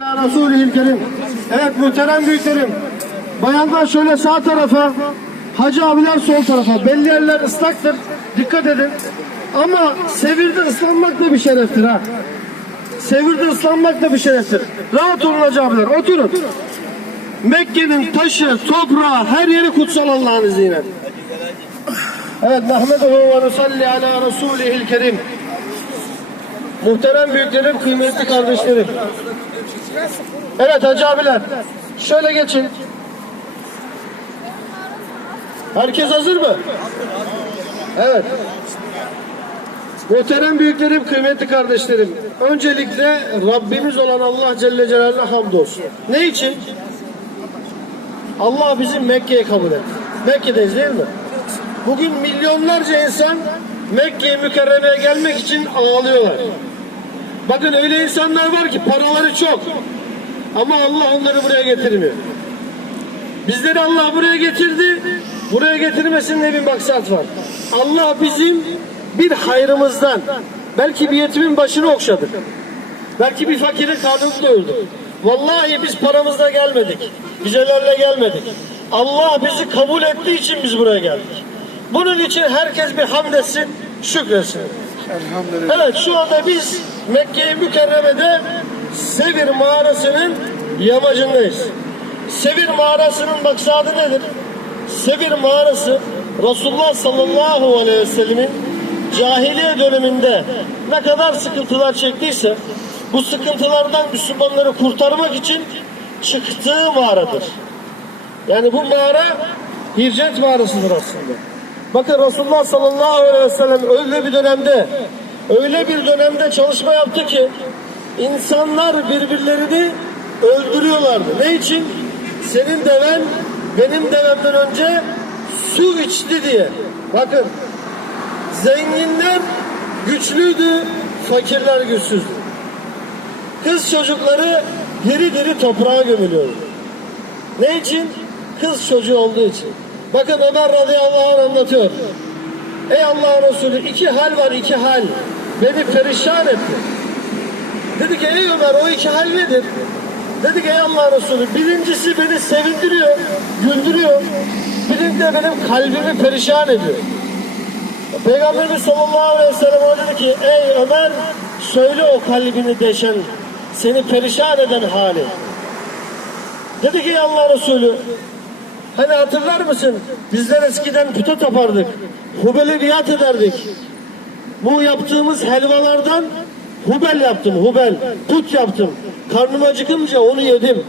Resulü Kerim. Evet muhterem büyüklerim. Bayanlar şöyle sağ tarafa, hacı abiler sol tarafa. Belli yerler ıslaktır. Dikkat edin. Ama sevirde ıslanmak da bir şereftir ha. Sevirde ıslanmak da bir şereftir. Rahat olun hacı abiler. Oturun. Mekke'nin taşı, toprağı, her yeri kutsal Allah'ın izniyle. Evet, Nahmeduhu ve nusalli ala Resulihil Kerim. Muhterem büyüklerim, kıymetli kardeşlerim. Evet hacı abiler. Şöyle geçin. Herkes hazır mı? Evet. Muhterem büyüklerim, kıymetli kardeşlerim. Öncelikle Rabbimiz olan Allah Celle Celaluhu'na hamdolsun. Ne için? Allah bizi Mekke'ye kabul etti. Mekke'deyiz değil mi? Bugün milyonlarca insan Mekke'ye mükerremeye gelmek için ağlıyorlar. Bakın öyle insanlar var ki paraları çok. Ama Allah onları buraya getirmiyor. Bizleri Allah buraya getirdi. Buraya getirmesinin bir maksat var. Allah bizim bir hayrımızdan belki bir yetimin başını okşadı. Belki bir fakirin karnını doyurdu. Vallahi biz paramızla gelmedik. Güzellerle gelmedik. Allah bizi kabul ettiği için biz buraya geldik. Bunun için herkes bir hamd etsin, şükretsin. Evet şu anda biz Mekke-i Mükerreme'de Sevir mağarasının yamacındayız. Sevir mağarasının maksadı nedir? Sevir mağarası Resulullah sallallahu aleyhi ve sellemin cahiliye döneminde ne kadar sıkıntılar çektiyse bu sıkıntılardan Müslümanları kurtarmak için çıktığı mağaradır. Yani bu mağara Hicret mağarasıdır aslında. Bakın Resulullah sallallahu aleyhi ve sellem öyle bir dönemde öyle bir dönemde çalışma yaptı ki insanlar birbirlerini öldürüyorlardı. Ne için? Senin deven benim devemden önce su içti diye. Bakın zenginler güçlüydü, fakirler güçsüzdü. Kız çocukları diri diri toprağa gömülüyordu. Ne için? Kız çocuğu olduğu için. Bakın Ömer radıyallahu anh anlatıyor. Ey Allah'ın Resulü iki hal var iki hal. Beni perişan etti. Dedi ki ey Ömer o iki hal nedir? Dedi ki ey Allah'ın Resulü birincisi beni sevindiriyor, güldürüyor. Birincisi de benim kalbimi perişan ediyor. Peygamberimiz sallallahu aleyhi ve sellem dedi ki ey Ömer söyle o kalbini deşen, seni perişan eden hali. Dedi ki Allah Resulü Hani hatırlar mısın? Bizler eskiden puta tapardık. Hubel'e biat ederdik. Bu yaptığımız helvalardan hubel yaptım, hubel. Put yaptım. Karnım acıkınca onu yedim.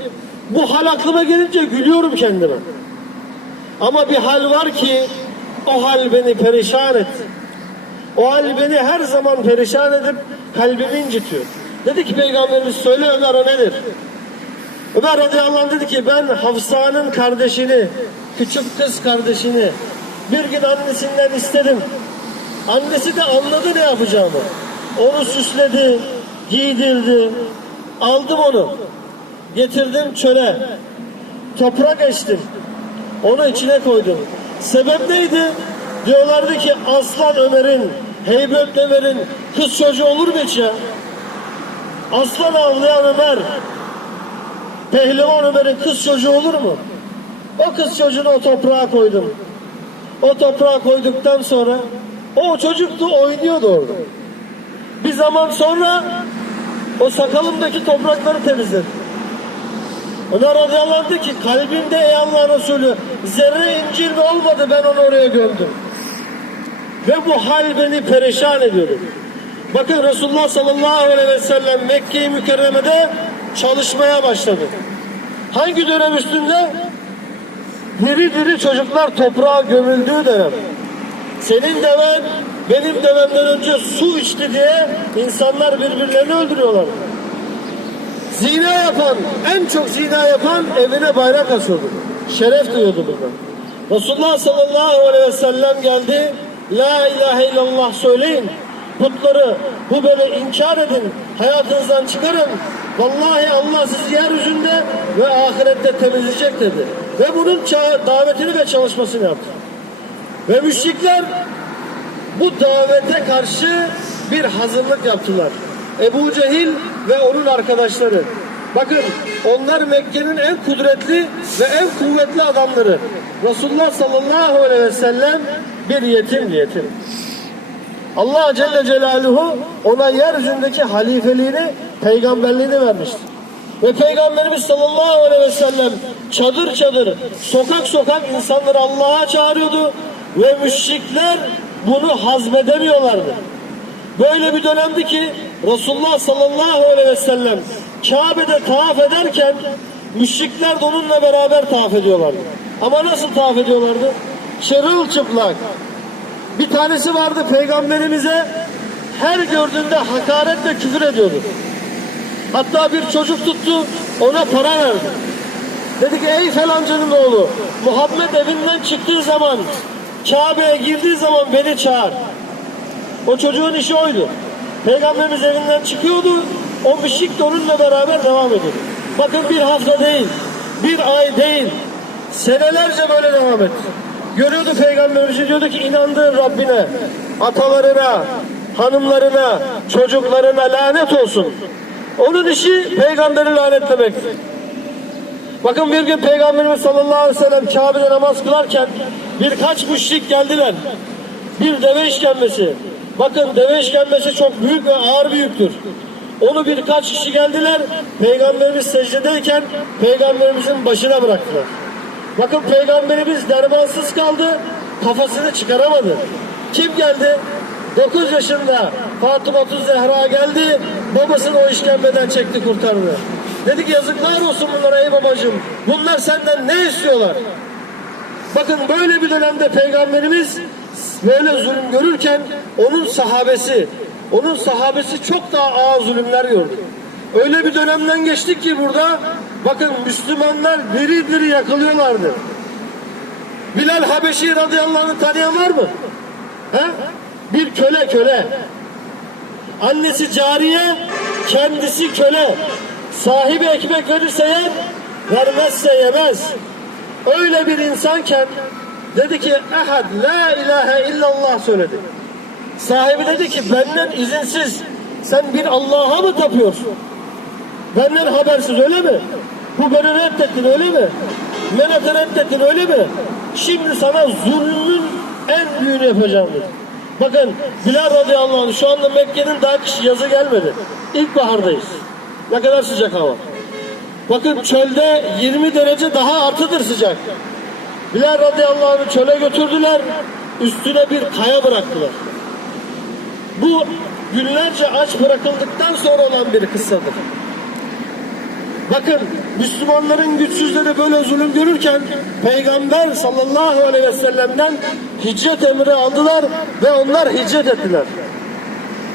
Bu hal aklıma gelince gülüyorum kendime. Ama bir hal var ki o hal beni perişan etti. O hal beni her zaman perişan edip kalbimi incitiyor. Dedi ki Peygamberimiz söyle Ömer o nedir? Ömer radıyallahu dedi ki ben Hafsa'nın kardeşini, küçük kız kardeşini bir gün annesinden istedim. Annesi de anladı ne yapacağımı. Onu süsledi, giydirdi. Aldım onu. Getirdim çöle. Toprak açtım. Onu içine koydum. Sebep neydi? Diyorlardı ki Aslan Ömer'in, Heybet Ömer'in kız çocuğu olur mu hiç ya? Aslan avlayan Ömer, Pehlivan Ömer'in kız çocuğu olur mu? O kız çocuğunu o toprağa koydum. O toprağa koyduktan sonra o çocuk da oynuyordu orada. Bir zaman sonra o sakalımdaki toprakları temizledim. Ömer radıyallahu ki kalbimde ey Allah Resulü zerre incir mi olmadı ben onu oraya gömdüm. Ve bu hal beni perişan ediyordu. Bakın Resulullah sallallahu aleyhi ve sellem Mekke-i Mükerreme'de çalışmaya başladı. Hangi dönem üstünde? Diri diri çocuklar toprağa gömüldüğü dönem. Senin deven benim devemden önce su içti diye insanlar birbirlerini öldürüyorlar. Zina yapan, en çok zina yapan evine bayrak asıyordu. Şeref duyuyordu bundan. Resulullah sallallahu aleyhi ve sellem geldi. La ilahe illallah söyleyin. Putları bu böyle inkar edin. Hayatınızdan çıkarın. Vallahi Allah sizi yeryüzünde ve ahirette temizleyecek dedi. Ve bunun davetini ve çalışmasını yaptı. Ve müşrikler bu davete karşı bir hazırlık yaptılar. Ebu Cehil ve onun arkadaşları Bakın onlar Mekke'nin en kudretli ve en kuvvetli adamları. Resulullah sallallahu aleyhi ve sellem bir yetim yetim. Allah Celle Celaluhu ona yeryüzündeki halifeliğini, peygamberliğini vermiştir. Ve Peygamberimiz sallallahu aleyhi ve sellem çadır çadır, sokak sokak insanları Allah'a çağırıyordu. Ve müşrikler bunu hazmedemiyorlardı. Böyle bir dönemdi ki Resulullah sallallahu aleyhi ve sellem Kabe'de tavaf ederken müşrikler de onunla beraber tavaf ediyorlardı. Ama nasıl tavaf ediyorlardı? Çırılçıplak. Bir tanesi vardı peygamberimize her gördüğünde hakaretle küfür ediyordu. Hatta bir çocuk tuttu ona para verdi. Dedi ki ey falancanın oğlu Muhammed evinden çıktığı zaman Kabe'ye girdiği zaman beni çağır. O çocuğun işi oydu. Peygamberimiz evinden çıkıyordu. O müşrik onunla beraber devam ediyordu. Bakın bir hafta değil, bir ay değil, senelerce böyle devam etti. Görüyordu Peygamberimizi diyordu ki inandığın Rabbine, atalarına, hanımlarına, çocuklarına lanet olsun. Onun işi peygamberi lanetlemekti. Bakın bir gün Peygamberimiz sallallahu aleyhi ve sellem Kabe'de namaz kılarken birkaç müşrik geldiler. Bir deve işkembesi. Bakın deve işkembesi çok büyük ve ağır bir yüktür. Onu birkaç kişi geldiler. Peygamberimiz secdedeyken peygamberimizin başına bıraktılar. Bakın peygamberimiz dermansız kaldı. Kafasını çıkaramadı. Kim geldi? 9 yaşında Fatıma Zehra geldi. Babasını o işkembeden çekti kurtardı. Dedi ki yazıklar olsun bunlara ey babacığım. Bunlar senden ne istiyorlar? Bakın böyle bir dönemde peygamberimiz böyle zulüm görürken onun sahabesi, onun sahabesi çok daha ağır zulümler gördü. Öyle bir dönemden geçtik ki burada bakın Müslümanlar diri diri yakılıyorlardı. Bilal Habeşi radıyallahu anh'ı tanıyan var mı? He? Bir köle köle. Annesi cariye, kendisi köle. Sahibi ekmek verirse yer, vermezse yemez. Öyle bir insanken dedi ki ehad la ilahe illallah söyledi. Sahibi dedi ki benden izinsiz sen bir Allah'a mı tapıyorsun? Benden habersiz öyle mi? Bu beni reddettin öyle mi? Menat'ı reddettin öyle mi? Şimdi sana zulmün en büyüğünü yapacağım dedi. Bakın Bilal radıyallahu anh şu anda Mekke'nin daha kış yazı gelmedi. İlkbahardayız. Ne kadar sıcak hava. Bakın çölde 20 derece daha artıdır sıcak. Bilal radıyallahu anh'ı çöle götürdüler. Üstüne bir kaya bıraktılar. Bu günlerce aç bırakıldıktan sonra olan bir kıssadır. Bakın Müslümanların güçsüzleri böyle zulüm görürken Peygamber sallallahu aleyhi ve sellem'den hicret emri aldılar ve onlar hicret ettiler.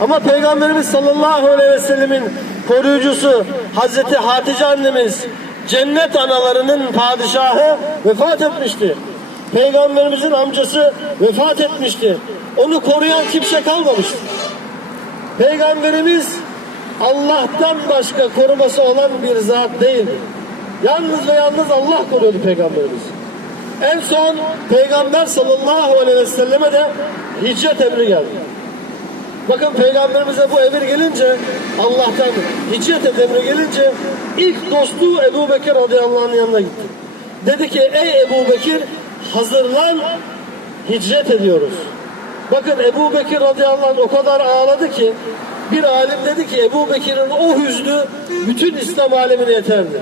Ama Peygamberimiz sallallahu aleyhi ve sellemin koruyucusu Hazreti Hatice annemiz cennet analarının padişahı vefat etmişti. Peygamberimizin amcası vefat etmişti. Onu koruyan kimse kalmamıştı. Peygamberimiz Allah'tan başka koruması olan bir zat değildi. Yalnız ve yalnız Allah koruyordu Peygamberimiz. En son Peygamber sallallahu aleyhi ve selleme de hicret emri geldi. Bakın Peygamberimize bu emir gelince Allah'tan hicret et emri gelince ilk dostu Ebu Bekir radıyallahu anh'ın yanına gitti. Dedi ki ey Ebu Bekir hazırlan hicret ediyoruz. Bakın Ebu Bekir radıyallahu anh o kadar ağladı ki bir alim dedi ki Ebu Bekir'in o hüznü bütün İslam alemine yeterdi.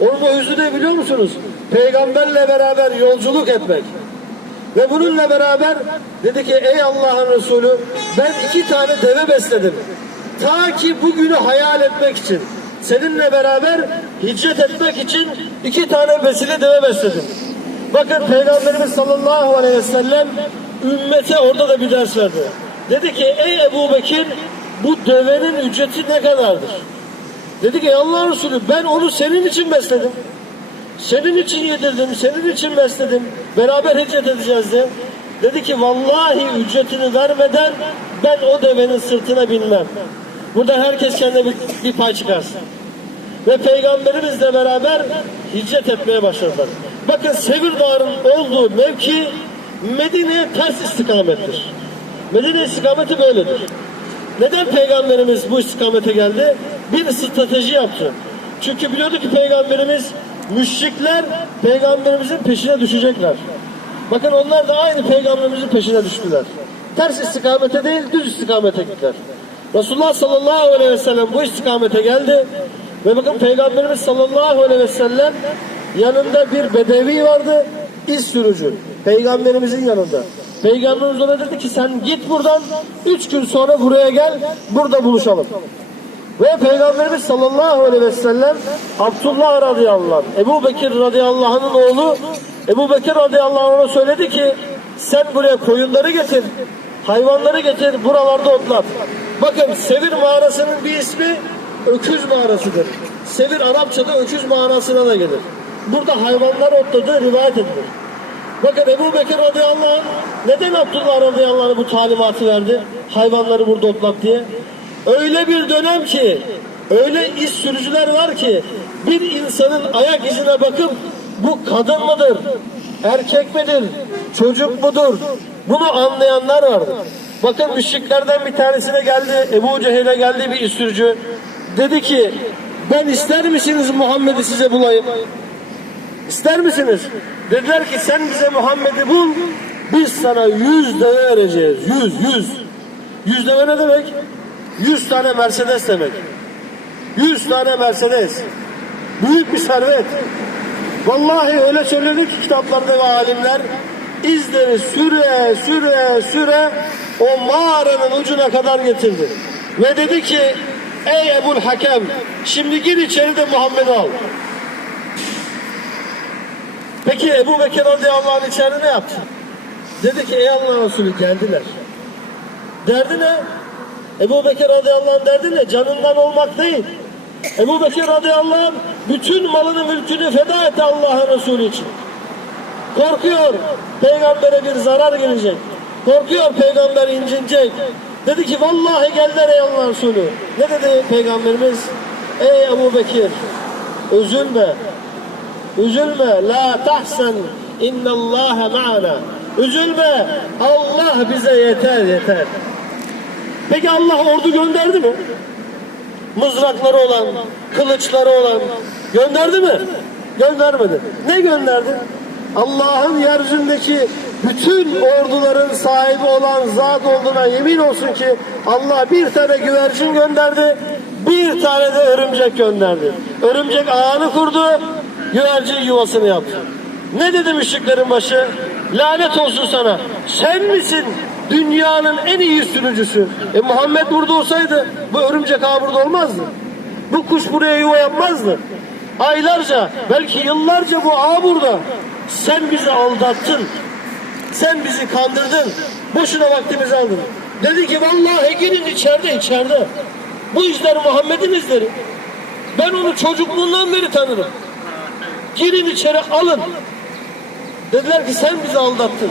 Onun o hüznü ne biliyor musunuz? Peygamberle beraber yolculuk etmek. Ve bununla beraber dedi ki ey Allah'ın Resulü ben iki tane deve besledim. Ta ki bugünü hayal etmek için. Seninle beraber hicret etmek için iki tane vesile deve besledim. Bakın Peygamberimiz sallallahu aleyhi ve sellem ümmete orada da bir ders verdi. Dedi ki ey Ebu Bekir bu devenin ücreti ne kadardır? Dedi ki "Ey Allah Resulü ben onu senin için besledim. Senin için yedirdim, senin için besledim. Beraber hicret edeceğiz de. Dedi ki vallahi ücretini vermeden ben o devenin sırtına binmem. Burada herkes kendine bir, bir pay çıkarsın. Ve peygamberimizle beraber hicret etmeye başladılar. Bakın Sevir Dağı'nın olduğu mevki Medine'ye ters istikamettir. Medine istikameti böyledir. Neden peygamberimiz bu istikamete geldi? Bir strateji yaptı. Çünkü biliyordu ki peygamberimiz müşrikler peygamberimizin peşine düşecekler. Bakın onlar da aynı peygamberimizin peşine düştüler. Ters istikamete değil düz istikamete gittiler. Resulullah sallallahu aleyhi ve sellem bu istikamete geldi ve bakın peygamberimiz sallallahu aleyhi ve sellem yanında bir bedevi vardı iz sürücü peygamberimizin yanında. Peygamberimiz ona dedi ki sen git buradan üç gün sonra buraya gel burada buluşalım. Ve Peygamberimiz sallallahu aleyhi ve sellem Abdullah radıyallahu anh, Ebu Bekir radıyallahu anh'ın oğlu Ebu Bekir radıyallahu anh ona söyledi ki sen buraya koyunları getir, hayvanları getir, buralarda otlat. Bakın Sevir mağarasının bir ismi öküz mağarasıdır. Sevir Arapçada öküz manasına da gelir. Burada hayvanlar otladığı rivayet edilir. Bakın Ebu Bekir radıyallahu anh neden Abdullah radıyallahu anh'a bu talimatı verdi? Hayvanları burada otlat diye. Öyle bir dönem ki, öyle iz sürücüler var ki bir insanın ayak izine bakıp bu kadın mıdır, erkek midir, çocuk mudur bunu anlayanlar vardı. Bakın müşriklerden bir tanesine geldi, Ebu Cehil'e geldi bir iz sürücü. Dedi ki ben ister misiniz Muhammed'i size bulayım? İster misiniz? Dediler ki sen bize Muhammed'i bul, biz sana yüz deve vereceğiz. Yüz, yüz. Yüz deve ne demek? Yüz tane Mercedes demek. Yüz tane Mercedes. Büyük bir servet. Vallahi öyle söyledi ki kitaplarda ve alimler izleri süre süre süre o mağaranın ucuna kadar getirdi. Ve dedi ki ey Ebul Hakem şimdi gir içeri de Muhammed'i al. Peki Ebu Bekir radıyallahu anh içeride ne yaptı? Dedi ki ey Allah Resulü geldiler. Derdi ne? Ebu Bekir radıyallahu anh derdi ne? Canından olmak değil. Ebu Bekir radıyallahu anh bütün malını mülkünü feda etti Allah'ın Resulü için. Korkuyor peygambere bir zarar gelecek. Korkuyor peygamber incinecek. Dedi ki vallahi geldiler ey Allah Resulü. Ne dedi peygamberimiz? Ey Ebu Bekir üzülme. Üzülme. La tahsen. İnnallâhe ma'ana. Üzülme. Allah bize yeter yeter. Peki Allah ordu gönderdi mi? Mızrakları olan, kılıçları olan gönderdi mi? Göndermedi. Ne gönderdi? Allah'ın yeryüzündeki bütün orduların sahibi olan zat olduğuna yemin olsun ki Allah bir tane güvercin gönderdi, bir tane de örümcek gönderdi. Örümcek ağını kurdu, güvercin yuvasını yaptı. Ne dedi müşriklerin başı? Lanet olsun sana. Sen misin dünyanın en iyi sürücüsü? E Muhammed burada olsaydı bu örümcek ağı burada olmazdı. Bu kuş buraya yuva yapmazdı. Aylarca belki yıllarca bu ağ burada. Sen bizi aldattın. Sen bizi kandırdın. Boşuna vaktimizi aldın. Dedi ki vallahi girin içeride içeride. Bu izler Muhammed'in izleri. Ben onu çocukluğundan beri tanırım. Girin içeri alın. Dediler ki sen bizi aldattın.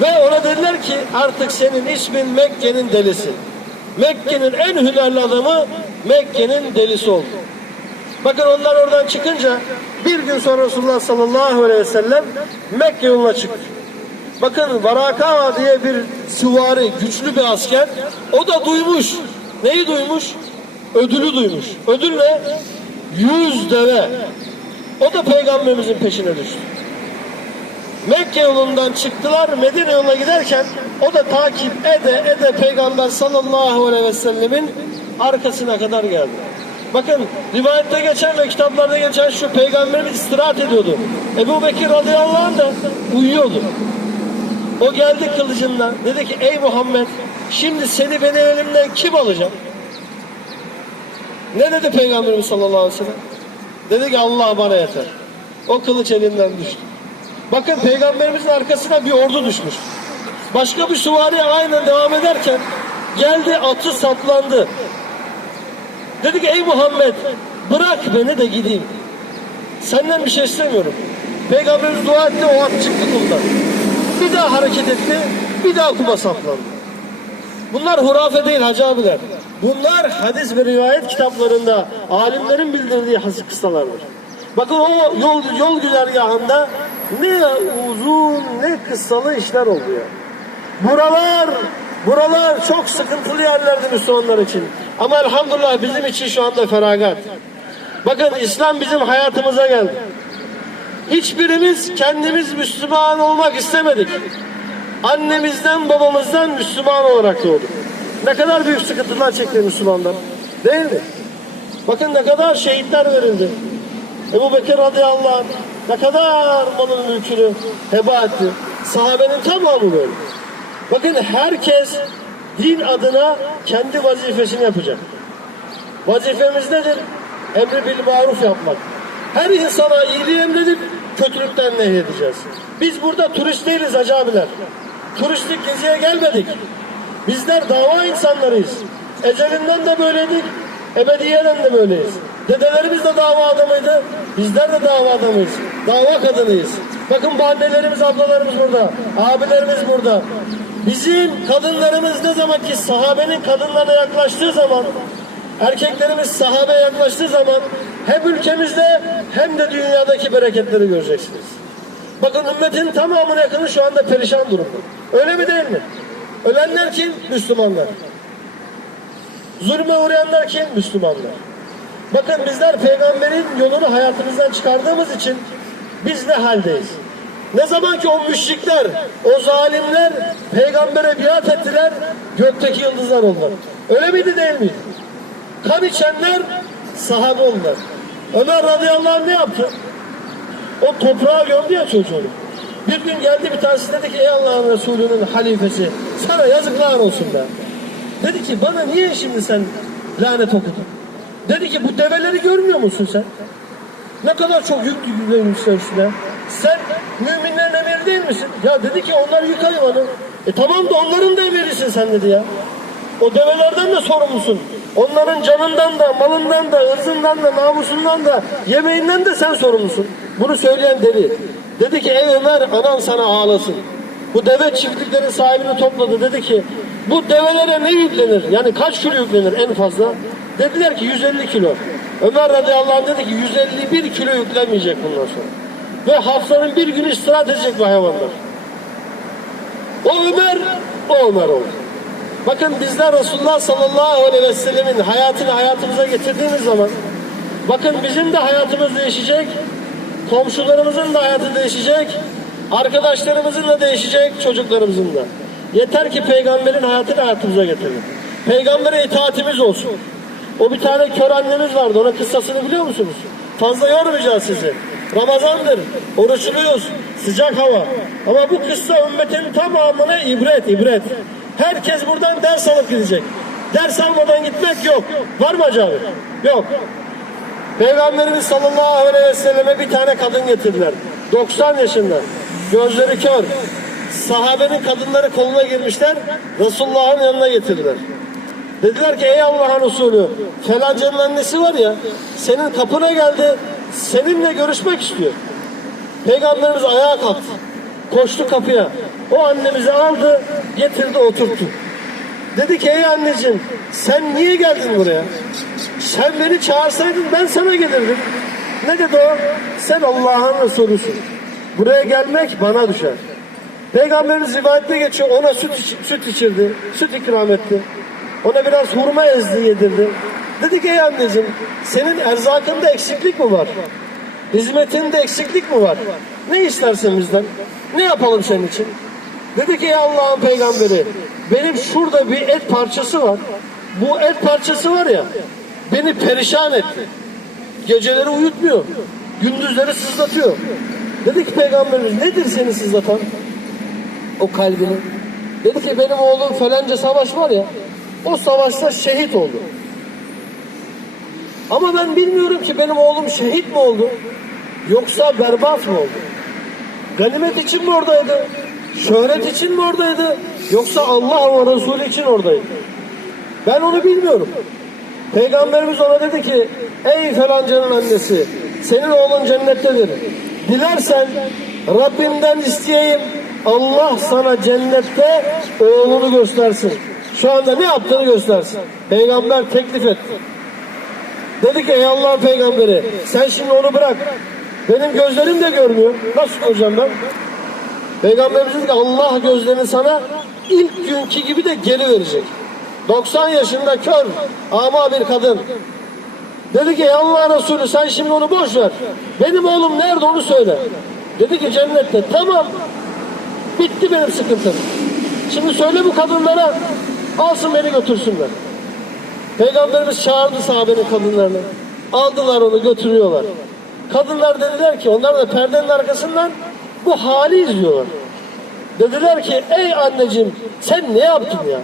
Ve ona dediler ki artık senin ismin Mekke'nin delisi. Mekke'nin en hünerli adamı Mekke'nin delisi oldu. Bakın onlar oradan çıkınca bir gün sonra Resulullah sallallahu aleyhi ve sellem Mekke yoluna çıktı. Bakın Varaka diye bir süvari, güçlü bir asker. O da duymuş. Neyi duymuş? Ödülü duymuş. Ödül ne? Yüz deve. O da peygamberimizin peşine düştü. Mekke yolundan çıktılar Medine yoluna giderken o da takip ede ede peygamber sallallahu aleyhi ve sellemin arkasına kadar geldi. Bakın rivayette geçen ve kitaplarda geçen şu peygamberimiz istirahat ediyordu. Ebu Bekir radıyallahu anh da uyuyordu. O geldi kılıcından dedi ki ey Muhammed şimdi seni benim elimden kim alacak? Ne dedi peygamberimiz sallallahu aleyhi ve sellem? Dedi ki Allah bana yeter. O kılıç elinden düştü. Bakın peygamberimizin arkasına bir ordu düşmüş. Başka bir süvari aynen devam ederken geldi atı saplandı. Dedi ki ey Muhammed bırak beni de gideyim. Senden bir şey istemiyorum. Peygamberimiz dua etti o at çıktı kumdan. Bir daha hareket etti bir daha kuma saplandı. Bunlar hurafe değil hacı abiler. Bunlar hadis ve rivayet kitaplarında alimlerin bildirdiği hasip kıssalardır. Bakın o yol, yol güzergahında ne uzun ne kıssalı işler oldu ya. Buralar, buralar çok sıkıntılı yerlerdi Müslümanlar için. Ama elhamdülillah bizim için şu anda feragat. Bakın İslam bizim hayatımıza geldi. Hiçbirimiz kendimiz Müslüman olmak istemedik. Annemizden babamızdan Müslüman olarak doğduk. Ne kadar büyük sıkıntılar çekti Müslümanlar. Değil mi? Bakın ne kadar şehitler verildi. Ebu Bekir radıyallahu anh ne kadar malın mülkünü heba etti. Sahabenin tamamı böyle. Bakın herkes din adına kendi vazifesini yapacak. Vazifemiz nedir? Emri bil maruf yapmak. Her insana iyiliği emredip kötülükten nehyedeceğiz. Biz burada turist değiliz hacı abiler. Turistik geziye gelmedik. Bizler dava insanlarıyız. Ecelinden de böyleydik, ebediyeden de böyleyiz. Dedelerimiz de dava adamıydı, bizler de dava adamıyız. Dava kadınıyız. Bakın bu annelerimiz, ablalarımız burada, abilerimiz burada. Bizim kadınlarımız ne zaman ki sahabenin kadınlarına yaklaştığı zaman, erkeklerimiz sahabeye yaklaştığı zaman hem ülkemizde hem de dünyadaki bereketleri göreceksiniz. Bakın ümmetin tamamına yakını şu anda perişan durumda. Öyle mi değil mi? Ölenler kim? Müslümanlar. Zulme uğrayanlar kim? Müslümanlar. Bakın bizler peygamberin yolunu hayatımızdan çıkardığımız için biz ne haldeyiz? Ne zaman ki o müşrikler, o zalimler peygambere biat ettiler, gökteki yıldızlar oldular. Öyle miydi değil miydi? Kan içenler sahabe oldular. Ömer radıyallahu anh ne yaptı? O toprağa gömdü ya çocuğunu. Bir gün geldi bir tanesi dedi ki ey Allah'ın Resulü'nün halifesi sana yazıklar olsun be. Dedi ki bana niye şimdi sen lanet okudun? Dedi ki bu develeri görmüyor musun sen? Ne kadar çok yük yüklemişler üstüne. Sen müminlerin emiri değil misin? Ya dedi ki onlar yük hayvanı. E tamam da onların da emirisin sen dedi ya. O develerden de sorumlusun. Onların canından da, malından da, ırzından da, namusundan da, yemeğinden de sen sorumlusun. Bunu söyleyen deli. Dedi ki ey Ömer anan sana ağlasın. Bu deve çiftliklerin sahibini topladı. Dedi ki bu develere ne yüklenir? Yani kaç kilo yüklenir en fazla? Dediler ki 150 kilo. Ömer radıyallahu anh dedi ki 151 kilo yüklenmeyecek bundan sonra. Ve haftanın bir günü istirahat edecek bu hayvanlar. O Ömer, o Ömer oldu. Bakın bizler Resulullah sallallahu aleyhi ve sellemin hayatını hayatımıza getirdiğimiz zaman bakın bizim de hayatımız değişecek, komşularımızın da hayatı değişecek, arkadaşlarımızın da değişecek, çocuklarımızın da. Yeter ki peygamberin hayatını hayatımıza getirelim. Peygambere itaatimiz olsun. O bir tane kör annemiz vardı. Onun kıssasını biliyor musunuz? Fazla yormayacağız sizi. Ramazandır. Oruçluyuz. Sıcak hava. Ama bu kıssa ümmetin tamamına ibret, ibret. Herkes buradan ders alıp gidecek. Ders almadan gitmek yok. Var mı acaba? Yok. Peygamberimiz sallallahu aleyhi ve selleme bir tane kadın getirdiler. 90 yaşında. Gözleri kör. Sahabenin kadınları koluna girmişler. Resulullah'ın yanına getirdiler. Dediler ki ey Allah'ın Resulü falancanın annesi var ya senin kapına geldi seninle görüşmek istiyor. Peygamberimiz ayağa kalktı. Koştu kapıya. O annemizi aldı getirdi oturttu. Dedi ki ey anneciğim sen niye geldin buraya? Sen beni çağırsaydın ben sana gelirdim. Ne dedi o? Sen Allah'ın Resulüsün. Buraya gelmek bana düşer. Peygamberimiz rivayette geçiyor ona süt, iç- süt içirdi. Süt ikram etti. Ona biraz hurma ezdi yedirdi. Dedi ki ey anneciğim senin erzakında eksiklik mi var? Hizmetinde eksiklik mi var? Ne istersin bizden? Ne yapalım senin için? Dedi ki ey Allah'ın peygamberi benim şurada bir et parçası var. Bu et parçası var ya beni perişan etti. Geceleri uyutmuyor. Gündüzleri sızlatıyor. Dedi ki peygamberimiz nedir seni sızlatan? O kalbini. Dedi ki benim oğlum falanca savaş var ya o savaşta şehit oldu. Ama ben bilmiyorum ki benim oğlum şehit mi oldu? Yoksa berbat mı oldu? Ganimet için mi oradaydı? Şöhret için mi oradaydı? Yoksa Allah ve Resulü için oradaydı? Ben onu bilmiyorum. Peygamberimiz ona dedi ki ey falancanın annesi senin oğlun cennettedir. Dilersen Rabbimden isteyeyim Allah sana cennette oğlunu göstersin. Şu anda ne yaptığını göstersin. Peygamber teklif etti. Dedi ki ey Allah'ın peygamberi sen şimdi onu bırak. Benim gözlerim de görmüyor. Nasıl göreceğim ben? Peygamberimiz dedi ki Allah gözlerini sana ilk günkü gibi de geri verecek. 90 yaşında kör ama bir kadın. Dedi ki "Ey Allah Resulü sen şimdi onu boş ver. Benim oğlum nerede onu söyle. Dedi ki cennette. Tamam. Bitti benim sıkıntım. Şimdi söyle bu kadınlara alsın beni götürsünler. Peygamberimiz çağırdı sahabenin kadınlarını. Aldılar onu götürüyorlar. Kadınlar dediler ki onlar da perdenin arkasından bu hali izliyorlar. Dediler ki ey anneciğim sen ne yaptın ya?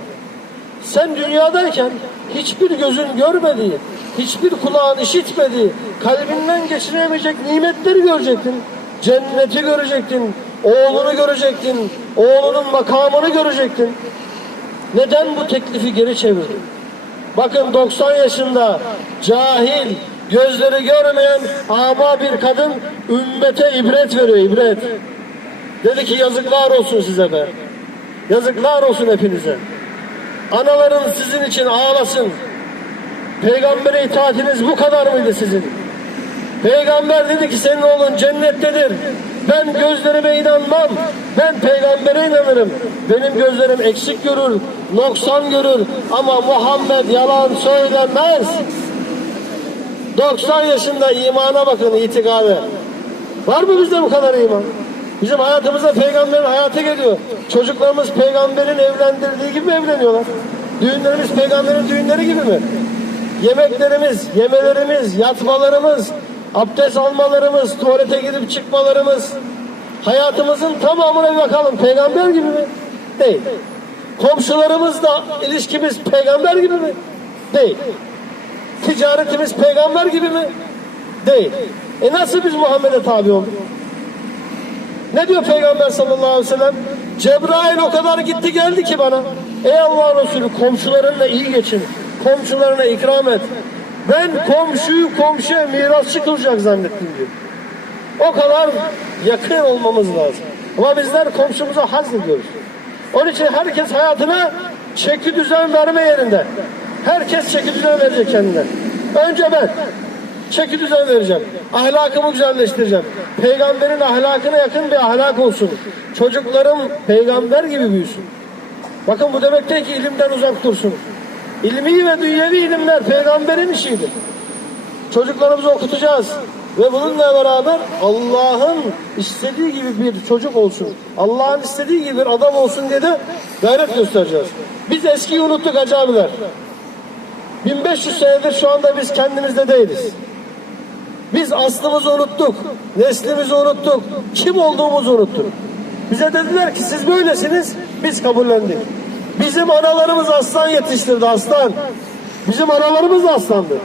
Sen dünyadayken hiçbir gözün görmediği, hiçbir kulağın işitmediği, kalbinden geçiremeyecek nimetleri görecektin. Cenneti görecektin, oğlunu görecektin, oğlunun makamını görecektin. Neden bu teklifi geri çevirdin? Bakın 90 yaşında cahil, gözleri görmeyen ama bir kadın ümmete ibret veriyor, ibret. Dedi ki yazıklar olsun size be. Yazıklar olsun hepinize. Analarınız sizin için ağlasın. Peygambere itaatiniz bu kadar mıydı sizin? Peygamber dedi ki senin oğlun cennettedir. Ben gözlerime inanmam. Ben peygambere inanırım. Benim gözlerim eksik görür, noksan görür. Ama Muhammed yalan söylemez. 90 yaşında imana bakın itikade. Var mı bizde bu kadar iman? Bizim hayatımıza peygamberin hayatı geliyor. Çocuklarımız peygamberin evlendirdiği gibi mi evleniyorlar? Düğünlerimiz peygamberin düğünleri gibi mi? Yemeklerimiz, yemelerimiz, yatmalarımız, abdest almalarımız, tuvalete girip çıkmalarımız, hayatımızın tamamına bir bakalım. Peygamber gibi mi? Değil. Komşularımızla ilişkimiz peygamber gibi mi? Değil. Ticaretimiz peygamber gibi mi? Değil. E nasıl biz Muhammed'e tabi olduk? Ne diyor Peygamber sallallahu aleyhi ve sellem? Cebrail o kadar gitti geldi ki bana. Ey Allah Resulü komşularınla iyi geçin. Komşularına ikram et. Ben komşuyu komşuya mirasçı kılacak zannettim diyor. O kadar yakın olmamız lazım. Ama bizler komşumuza haz ediyoruz. Onun için herkes hayatına çeki düzen verme yerinde. Herkes çeki düzen verecek kendine. Önce ben çeki düzen vereceğim. Ahlakımı güzelleştireceğim. Peygamberin ahlakına yakın bir ahlak olsun. Çocuklarım peygamber gibi büyüsün. Bakın bu demek değil ki ilimden uzak dursun. İlmi ve dünyevi ilimler peygamberin işidir. Çocuklarımızı okutacağız. Ve bununla beraber Allah'ın istediği gibi bir çocuk olsun. Allah'ın istediği gibi bir adam olsun diye de gayret göstereceğiz. Biz eskiyi unuttuk abiler. 1500 senedir şu anda biz kendimizde değiliz. Biz aslımızı unuttuk. Neslimizi unuttuk. Kim olduğumuzu unuttuk. Bize dediler ki siz böylesiniz. Biz kabullendik. Bizim analarımız aslan yetiştirdi aslan. Bizim analarımız aslandı.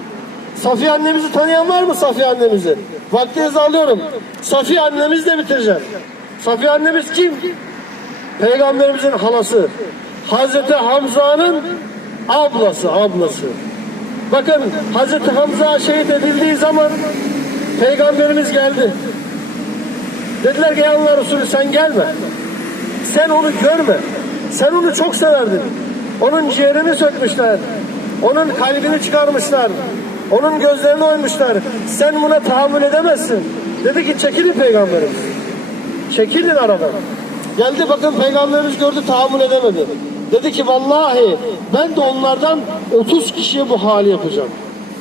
Safiye annemizi tanıyan var mı Safiye annemizi? Vaktinizi alıyorum. Safiye annemizi de bitireceğim. Safiye annemiz kim? Peygamberimizin halası. Hazreti Hamza'nın ablası, ablası. Bakın Hazreti Hamza şehit edildiği zaman Peygamberimiz geldi. Dediler ki "Ey Allah Resulü sen gelme. Sen onu görme. Sen onu çok severdin. Onun ciğerini sökmüşler. Onun kalbini çıkarmışlar. Onun gözlerini oymuşlar. Sen buna tahammül edemezsin. Dedi ki çekilin peygamberimiz. Çekilin aradan. Geldi bakın peygamberimiz gördü tahammül edemedi. Dedi ki vallahi ben de onlardan 30 kişiye bu hali yapacağım.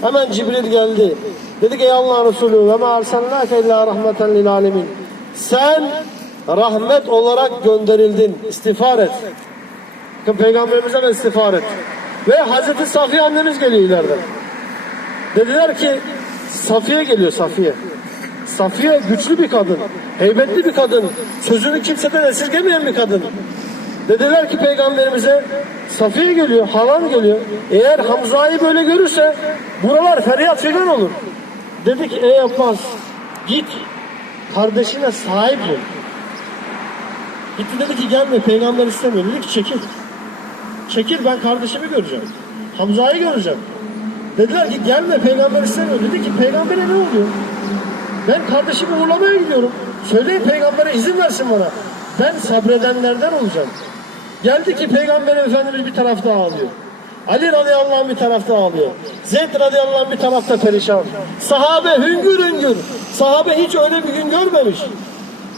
Hemen Cibril geldi. Dedi ki ey Allah Resulü ve ma arsalnake rahmeten lil alemin. Sen rahmet olarak gönderildin. İstiğfar et. Peygamberimize de istiğfar et. Ve Hazreti Safiye annemiz geliyor ileriden. Dediler ki Safiye geliyor Safiye. Safiye güçlü bir kadın, heybetli bir kadın, sözünü kimseden esirgemeyen bir kadın. Dediler ki peygamberimize Safiye geliyor, halan geliyor. Eğer Hamza'yı böyle görürse buralar feryat figan olur. Dedi ki ey Abbas git kardeşine sahip ol. Gitti dedi ki gelme peygamber istemiyor. Dedi ki çekil. Çekil ben kardeşimi göreceğim. Hamza'yı göreceğim. Dediler ki gelme peygamber istemiyor. Dedi ki peygambere ne oluyor? Ben kardeşimi uğurlamaya gidiyorum. Söyleyin peygambere izin versin bana. Ben sabredenlerden olacağım. Geldi ki peygamber efendimiz bir tarafta ağlıyor. Ali radıyallahu anh bir tarafta ağlıyor. Zeyd radıyallahu anh bir tarafta perişan. Sahabe hüngür hüngür. Sahabe hiç öyle bir gün görmemiş.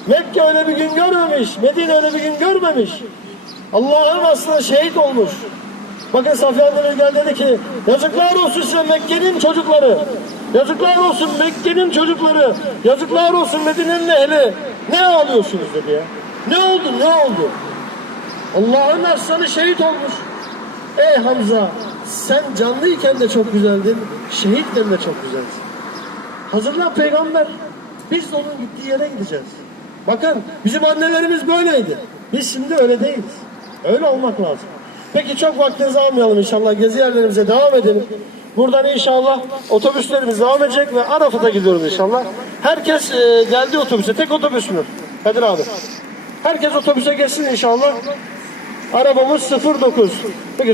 Mekke öyle bir gün görmemiş. Medine öyle bir gün görmemiş. Allah'ın aslında şehit olmuş. Bakın Safiye Annemiz geldi dedi ki yazıklar olsun size Mekke'nin çocukları. Yazıklar olsun Mekke'nin çocukları. Yazıklar olsun Medine'nin ehli. Ne ağlıyorsunuz dedi ya. Ne oldu ne oldu? Allah'ın aslanı şehit olmuş. Ey Hamza sen canlıyken de çok güzeldin. Şehitken de çok güzelsin. Hazırlan peygamber. Biz de onun gittiği yere gideceğiz. Bakın bizim annelerimiz böyleydi. Biz şimdi öyle değiliz. Öyle olmak lazım. Peki çok vaktinizi almayalım inşallah. Gezi yerlerimize devam edelim. Buradan inşallah otobüslerimiz devam edecek ve Arafat'a gidiyoruz inşallah. Herkes e, geldi otobüse. Tek otobüs mü? Kadir abi. Herkes otobüse geçsin inşallah. Arabamız 09. Peki